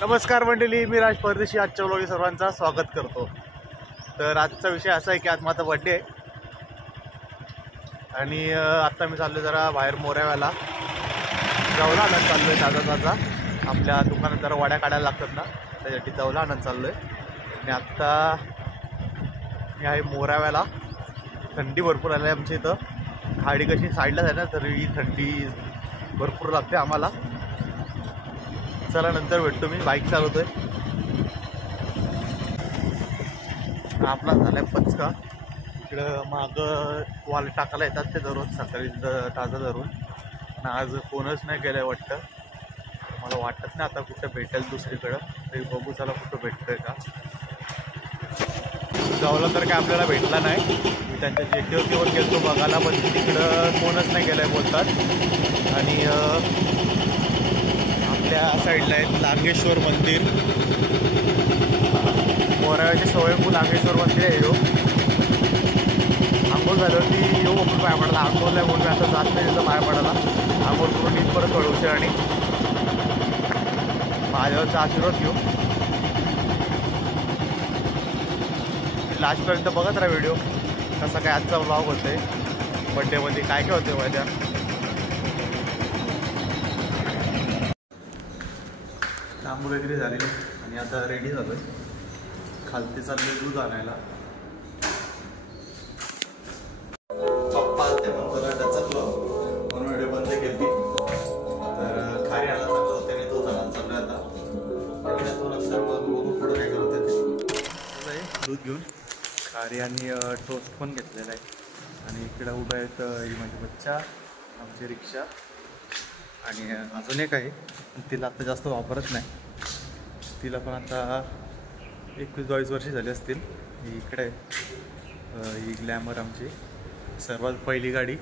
नमस्कार मंडळी, मी राज परदेशी आजच्या व्लॉगमध्ये सर्वांचा स्वागत करतो। तर आजचा विषय असा आहे की आज माझा बर्थडे आहे आणि आता मी चाललो जरा बाहेर मोऱ्यावाला जवला आनंद चाललो आहे। ताजा आपल्या दुकानात जरा वड्या काढायला लागतात ना, त्यासाठी जवला आनंद चाललो आहे। आणि आत्ता मी आहे मोऱ्यावाला। थंडी भरपूर आली आहे आमच्या इथं, खाडी कशी साईडलाच आहे ना, तर ही थंडी भरपूर लागते आम्हाला। चला नंतर भेटतो, मी बाईक चालवतोय। आपला झालाय पचका, इकडं मागं वाल टाकायला येतात ते दररोज सकाळी ताजा धरून। आज फोनच नाही केलाय वाटतं, मला वाटत नाही आता कुठं भेटेल दुसरीकडं, तरी बघू चला कुठं भेटतोय का। जावला तर काय आपल्याला भेटला नाही, मी त्यांच्या जेटीवरतीवर गेलो बघायला, पण तिकडं फोनच नाही केलाय बोलतात। आणि आपल्या साईडला आहे लांगेश्वर मंदिर, मोराव्याचे स्वयंभू लांगेश्वर मंदिर आहे। येऊ आंघोळ झाल्यावरती येऊ आपण पाय पडायला, आंघोळ नाही म्हणून आता जात नाही तिथं पाय पडायला। आंघोळ करून नीट परत वळवशील आणि माझ्यावरचा आशीर्वाद घेऊ। लास्टपर्यंत बघत राहा व्हिडिओ, कसा काय आजचा व्लॉग होतोय, बड्डेमध्ये काय काय होते माझ्या। आंघोळ वगैरे झालेली आणि आता रेडी झालो आहे, खालती चालले दूध आणायला। पप्पा आलते म्हणतो ना त्याचा ब्लॉग म्हणून व्हिडिओ बंद केली, तर खारी आणायला चाललं होतं त्याने, दूध आणायला चाललं आता तो नंतर मग बघू पुढं काय करत आहे। दूध घेऊन खारी आणि टोस्ट पण घेतलेला आहे। आणि इकडं उभं आहेत ही माझी बच्चा, आमची रिक्षा, आणि अजून एक आहे, तिला आता जास्त वापरत नाही, तिला पण आता 21-22 वर्षे झाली असतील। ही इकडे ही ग्लॅमर आमची सर्वात पहिली गाडी,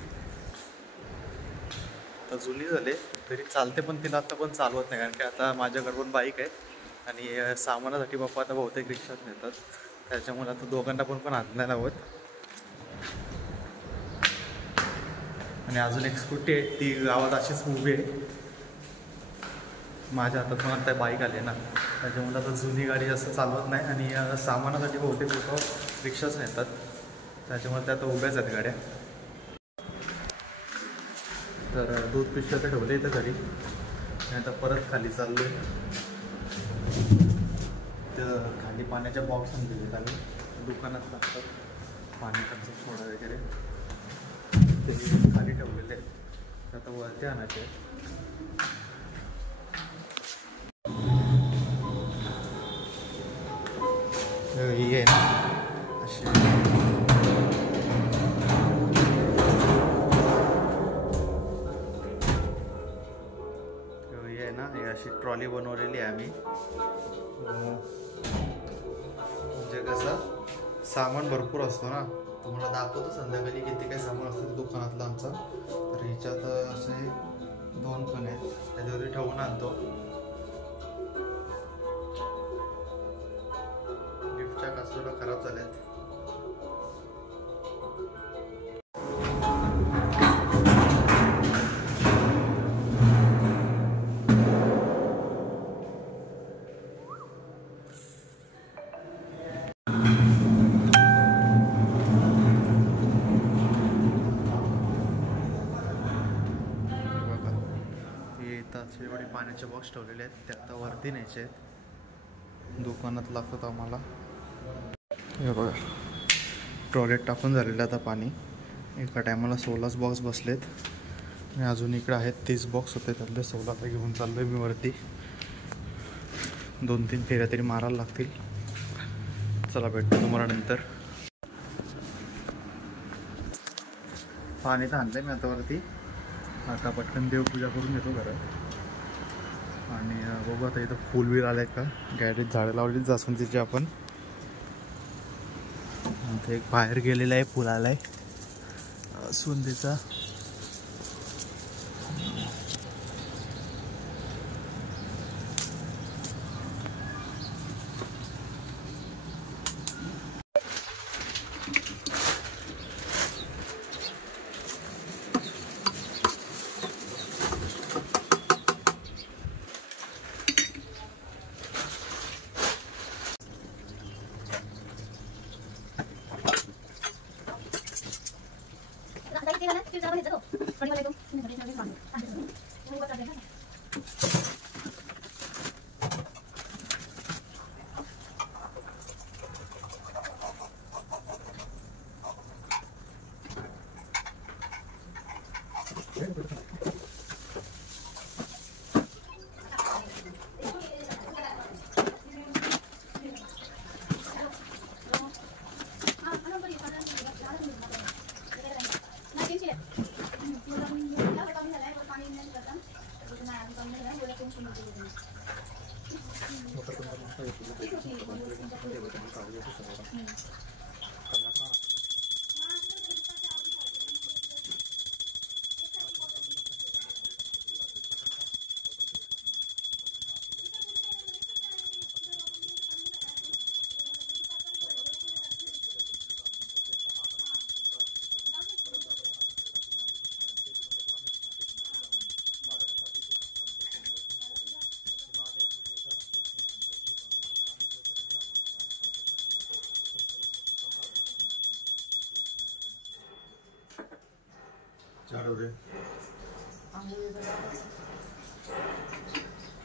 आता जुनी झाली तरी चालते, पण तिला आता पण चालवत नाही, कारण की आता माझ्याकडे पण बाईक आहे आणि सामानासाठी पप्पा आता बहुतेक रिक्षात नेतात, त्याच्यामुळे आता दोघांना पण हात नाही लावत। आणि अजून एक स्कूटी आहे, ती गावात अशीच उभी आहे, माझ्या हातात पण आता बाईक आली ना, त्याच्यामुळे आता जुनी गाडी असं चालवत नाही। आणि सामानासाठी बहुतेक लोक रिक्षाच नेतात, त्याच्यामुळे त्या आता उभ्याच आहेत गाड्या। तर दूध पिशव्या तर ठेवले इथं घरी, आणि आता परत खाली चाललो आहे। तर खाली पाण्याच्या बॉक्स दिलेत आम्ही, दुकानात लागतात पाण्याचा सोडा वगैरे, ते खाली ठेवलेले आहेत, तर आता वरती आणायचे आहेत। ही आहे ना अशी, ही आहे ना, ही अशी ट्रॉली बनवलेली आहे आम्ही, म्हणजे कसं सामान भरपूर असतो ना, तुम्हाला दाखवतो संध्याकाळी किती काय सामान असतं दुकानातलं आमचं। तर ह्याच्यात असे 2 पण आहेत, त्याच्यावरती ठेवून आणतो। गिफ्टच्या काचेला खराब झाल्यात, एवढे पाण्याचे बॉक्स ठेवलेले आहेत, ते आता वरती न्यायचे आहेत, दुकानात लागतात आम्हाला। हे बघा ट्रॉलेट टाकून झालेलं आता पाणी, एका टायमाला 16 बॉक्स बसलेत, आणि अजून इकडे आहेत 30 बॉक्स होते, त्यातले 16 घेऊन चाललो आहे मी वरती। 2-3 फेऱ्या तरी मारायला लागतील। चला भेटतो तुम्हाला नंतर। पाणी तर आणलं आहे मी आता वरती, आता पटकन देवपूजा करून घेतो घरात, आणि बघू आता इथं फुल बिल आले का, गॅरेज झाडं लावली जास्वंदीची आपण। एक बाहेर गेलेला आहे, फुल आलाय जास्वंदीचा।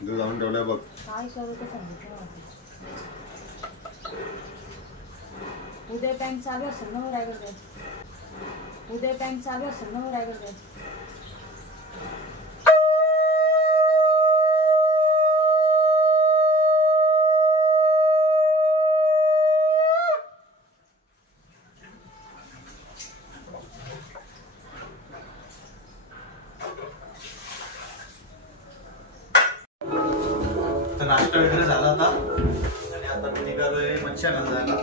दूध आणून ठेवलंय बघ. काय करू ते सांगितलं. उद्या बँक चालू असेल ना रायगड. उद्या बँक चालू असेल ना रायगड. नाश्ता वगैरे झाला होता आणि आता मी निघालोय मच्छी आणायला जायला.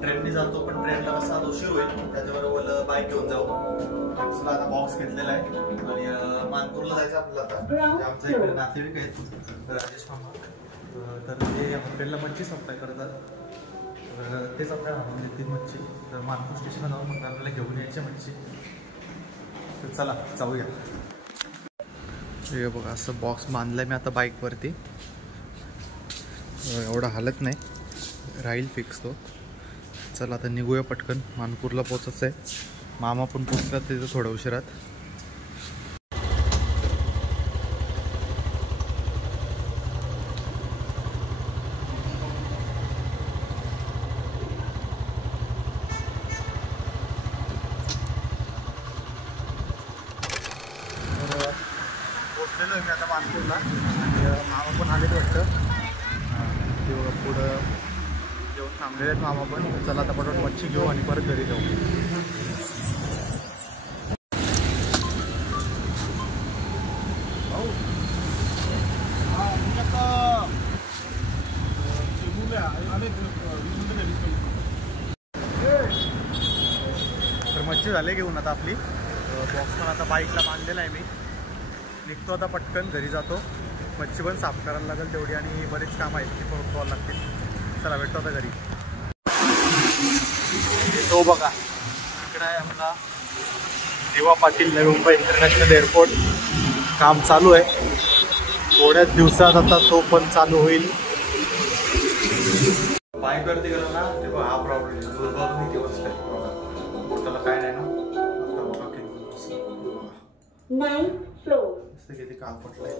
ट्रेनने जातो पण ट्रेनला कसा उशीर होईल त्याच्याबरोबर बाईक घेऊन जाऊ. चला आता बॉक्स घेतलेला आहे आणि मानपूरला जायचं आपल्याला. आता आमच्या इकडे नातेवाईक आहेत राजेश मामा, तर ते हॉटेलला मच्छी सप्लाय करतात. तर तेच आपल्याला आणून देतील मच्छी. तर मानपूर स्टेशनला जाऊन मग आपल्याला घेऊन यायची मच्छी. तर चला जाऊया. हे बघा असं बॉक्स बांधलाय मी आता बाईकवरती. एवढा हालत नाही, राहील फिक्स तो. चला आता निघूया पटकन. मानपूरला पोचायचं आहे. मामा पण पोचतात तिथं थोड्या उशिरात. पोचलेलो आहे मी आता मानपूरला आणि मामा पण आलेच वाटतं. तेव्हा पुढं जेवण थांबलेले आहेत मामा पण. चला आता पटपट मच्छी घेऊ आणि परत घरी जाऊ. तर मच्छी झाले घेऊन आता आपली. बॉक्स पण आता बाईकला बांधलेला आहे मी. निघतो आता पटकन घरी जातो. मच्छी पण साफ करायला लागेल तेवढी आणि बरेच काम आहेत ते पण करावं लागतील. चला भेटतो आता घरी. तो बघा इकडे आहे आपला देवा पाटील नवी मुंबई इंटरनॅशनल एअरपोर्ट. काम चालू आहे. थोड्याच दिवसात आता तो पण चालू होईल. बाईक वरती गेलो ना तेव्हा हा प्रॉब्लेम किती बसलाय पोटाला काय नाही ना. आता बघा किती काम पटलंय.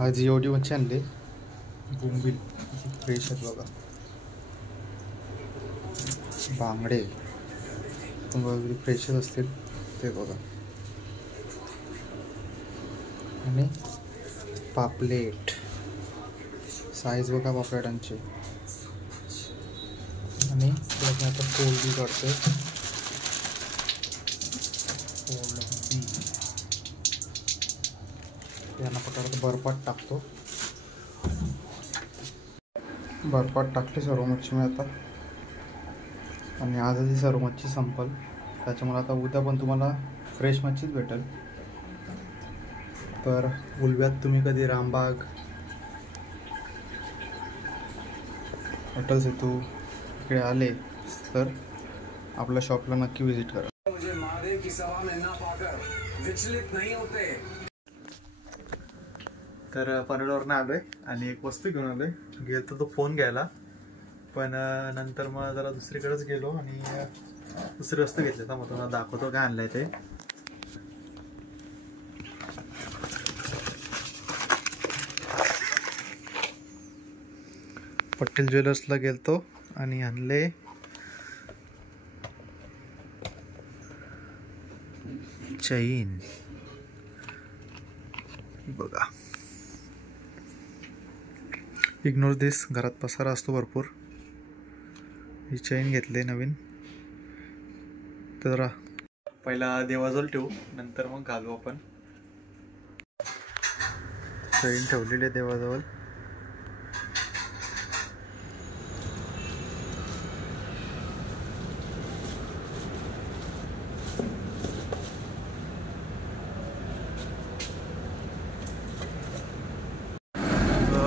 आज एवढी मच्छी आणली. बोंबील फ्रेश आहेत बघा. बांगडे पण वगैरे फ्रेशच असतील ते बघा. आणि पापलेट साईज बघा पापलेटांची. आणि प्लस आता कोळंबी काढतोय. यांना पटापट बर्फात टाकतो. बर्फात टाकली सर्व मच्छी मी आता. आणि आजही सर्व मच्छी संपल त्याच्यामुळे आता उद्या पण तुम्हाला फ्रेश मच्छीच भेटेल. तर उलव्यात तुम्ही कधी रामबाग अटल सेतू इकडे आले तर आपल्या शॉपला नक्की विजिट करा. मुझे मारे की सवा में ना पाकर विचलित नहीं होते. तर पनवेलवरनं आलोय आणि एक वस्तू घेऊन आलोय. गेलो तो फोन घ्यायला पण नंतर मग जरा दुसरीकडेच गेलो आणि दुसरी वस्तू घेतली तर मग तुम्हाला दाखवतो काय आणलंय ते. पटेल ज्वेलर्सला गेलतो आणि आणले चैन. बघा, इग्नोर दिस. घरात पसारा असतो भरपूर. ही चैन घेतली नवीन. तर पहिला देवाजवळ ठेवू, नंतर मग घालू आपण. चैन ठेवलेली आहे देवाजवळ.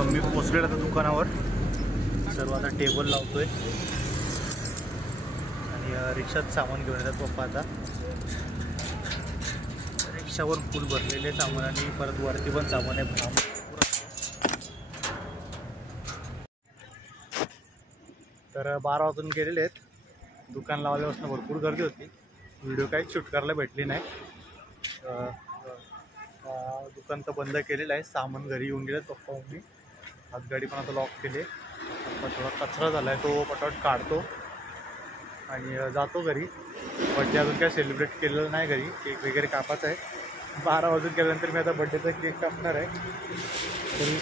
मी पोचलेलो आता दुकानावर. सर्व आता टेबल लावतोय आणि रिक्षात सामान घेऊन येतात पप्पा. आता रिक्षावर फुल भरलेले सामान आणि परत वरती पण सामान आहे. तर 12 वाजून गेलेले आहेत. दुकान लावल्यापासून भरपूर गर्दी होती. व्हिडिओ काही शूट करायला भेटली नाही. दुकान तर बंद केलेलं आहे. सामान घरी येऊन गेलेत पप्पा मम्मी. हातगाडी पण आता लॉक केली. आता थोडा कचरा झाला आहे, तो पटापट काढतो आणि जातो घरी. बड्डे अजून काय सेलिब्रेट केलेलं नाही घरी. केक वगैरे कापायचा आहे. 12 वाजून केल्यानंतर मी आता बड्डेचा केक कापणार आहे. तरी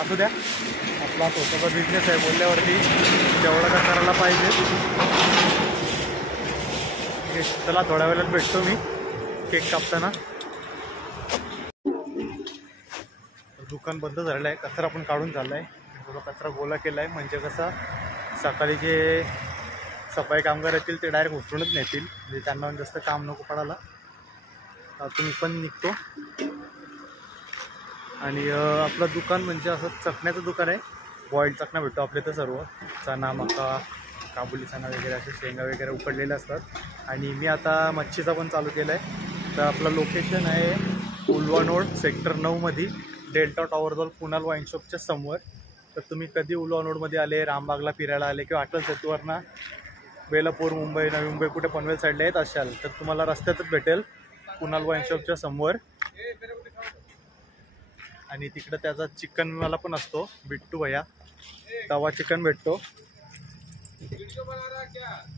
असू द्या, आपला स्वतःचा बिझनेस आहे बोलल्यावरती तेवढं का करायला पाहिजे. चला थोड्या वेळात भेटतो मी केक कापताना. दुकान बंद झालेलं आहे. कचरा पण काढून झाला आहे. थोडा कचरा गोळा केला आहे, म्हणजे कसं सकाळी जे सफाई कामगार येतील ते डायरेक्ट उचलूनच नेतील, म्हणजे त्यांना जास्त काम नको पडायला. तुम्ही पण निघतो. आणि आपलं दुकान म्हणजे असं चकण्याचं दुकान आहे. बॉईल्ड चकना भेटतो आपल्या इथं सर्व. चणा, मका, काबुली चणा वगैरे असे शेंगा वगैरे उकडलेले असतात. आणि मी आता मच्छीचा पण चालू केला आहे. तर आपलं लोकेशन आहे उल्वानोड सेक्टर 9मध्ये डेल्टा टॉवरजवळ कुणाल वाईन शॉपच्या समोर. तर तुम्ही कधी उल्वानोडमध्ये आले, रामबागला फिरायला आले किंवा अटल सेतूवरनं बेलापूर, मुंबई, नवी मुंबई कुठे पनवेल साईडला येत असाल तर तुम्हाला रस्त्यातच भेटेल कुणाल वाईन शॉपच्या समोर. आणि तिकडं त्याचा चिकनवाला पण असतो, बिट्टू भैया. तवा चिकन भेटतो.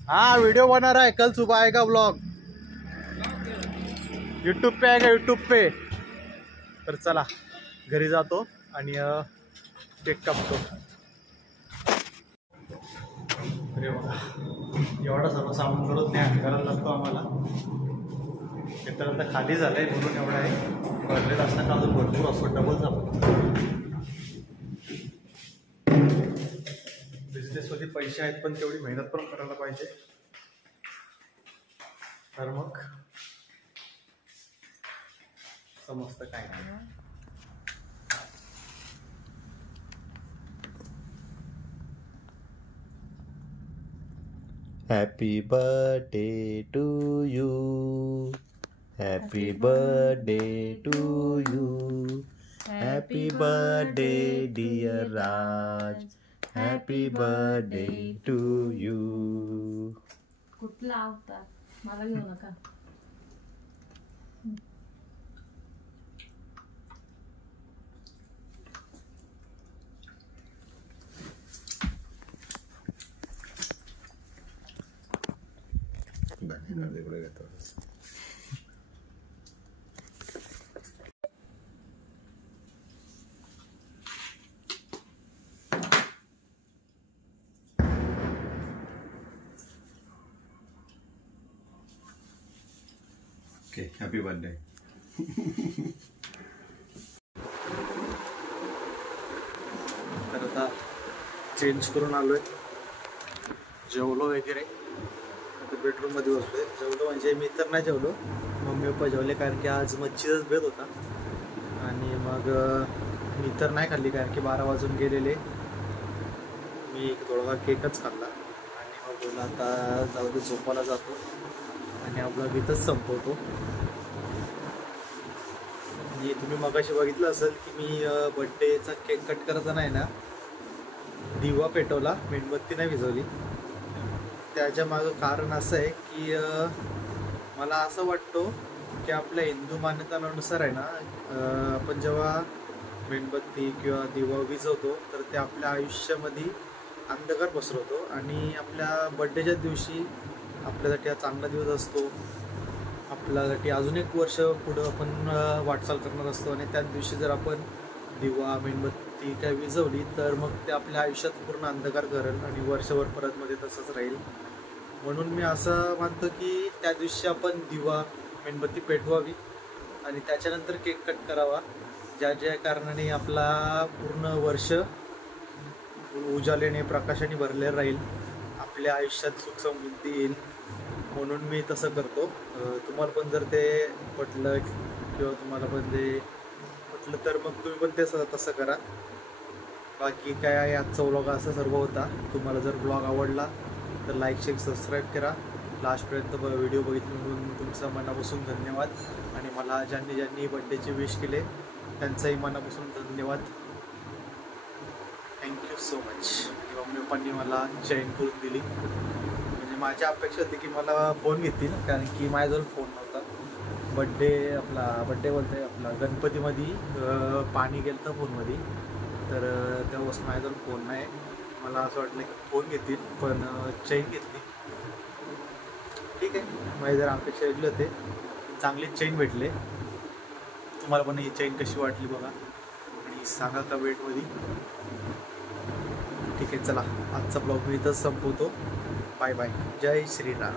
हाँ वीडियो बना रहा है, कल सुबह आएगा ब्लॉग. यूट्यूब पे आएगा, यूट्यूब पे. तर चला घरी जातो आणि केक कापतो. अरे बघा, एवढा सर्व सामान करून न्या करायला लागतो आम्हाला. त्यानंतर खाली झालंय म्हणून एवढा आहे. भरलेला असताना अजून भरपूर असतो, डबल जातो. बिझनेसमध्ये पैसे आहेत पण तेवढी मेहनत पण करायला पाहिजे. तर मग समजतं काय नाही. Happy birthday to you. Happy birthday to you. Happy birthday dear Raj. Happy birthday to you. कुठला आवता मला घेऊ नका. Okay, happy birthday. तर आता चेंज करून आलोय, जेवलो वगैरे. आता बेडरूममध्ये बसलोय. जेवलो म्हणजे मी तर नाही जेवलो, मम्मी पप्पा जेवले, कारण की आज मच्छीचाच बेत होता. आणि मग मी तर नाही खाल्ली कारण की 12 वाजून गेलेले. मी एक थोडा केकच खाल्ला आणि मग बोला आता जाऊ दे, झोपायला जातो आणि आपला गीतच संपवतो. आणि तुम्ही मगाशी बघितलं असेल की मी बड्डेचा केक कट करताना आहे ना, दिवा पेटवला, मेणबत्ती नाही विझवली. त्याच्या मागं कारण असं आहे की मला असं वाटतो की आपल्या हिंदू मान्यतानुसार आहे ना, आपण जेव्हा मेणबत्ती किंवा दिवा विझवतो तर ते आपल्या आयुष्यामध्ये अंधकार पसरवतो आणि आपल्या बड्डेच्या दिवशी आपल्यासाठी हा चांगला दिवस असतो. आपल्यासाठी अजून एक वर्ष पुढं आपण वाटचाल करणार असतो आणि त्याच दिवशी जर आपण दिवा मेणबत्ती काय विझवली तर मग ते आपल्या आयुष्यात पूर्ण अंधकार करेल आणि वर्षभर परत मध्ये तसंच राहील. म्हणून मी असं मानतो की त्या दिवशी आपण दिवा मेणबत्ती पेटवावी आणि त्याच्यानंतर केक कट करावा, ज्या कारणाने आपला पूर्ण वर्ष उजाल्याने प्रकाशाने भरलेलं राहील, आपल्या आयुष्यात सुख समृद्धी येईल. म्हणून मी तसं करतो. तुम्हाला पण जर ते पटलं किंवा तुम्हाला पण ते पटलं तर मग तुम्ही पण ते तसं करा. बाकी काय आहे, आजचा व्लॉग असा सर्व होता. तुम्हाला जर व्लॉग आवडला तर लाईक शेअर सबस्क्राईब करा. लास्टपर्यंत व्हिडिओ बघितले म्हणून तुमचा मनापासून धन्यवाद आणि मला ज्यांनी बड्डेचे विश केले त्यांचाही मनापासून धन्यवाद. Thank you so much. मम्मी पप्पांनी मला चेन करून दिली. म्हणजे माझी अपेक्षा होती की मला फोन घेतील, कारण की माझ्याजवळ फोन नव्हता. बड्डे बोलते आपला गणपतीमध्ये पाणी गेलं तर फोनमध्ये, तर तेव्हापासून माझ्याजवळ फोन नाही. मला असं वाटलं की फोन घेतील पण चेन घेतली. ठीक आहे, माझी जरा अपेक्षा वेगळी होते. चांगली चेन भेटले. तुम्हाला पण ही चेन कशी वाटली बघा आणि सांगा कमेंटमध्ये. ठीक आहे, चला आजचा ब्लॉग मी इथंच संपवतो. Bye bye. जय श्रीराम.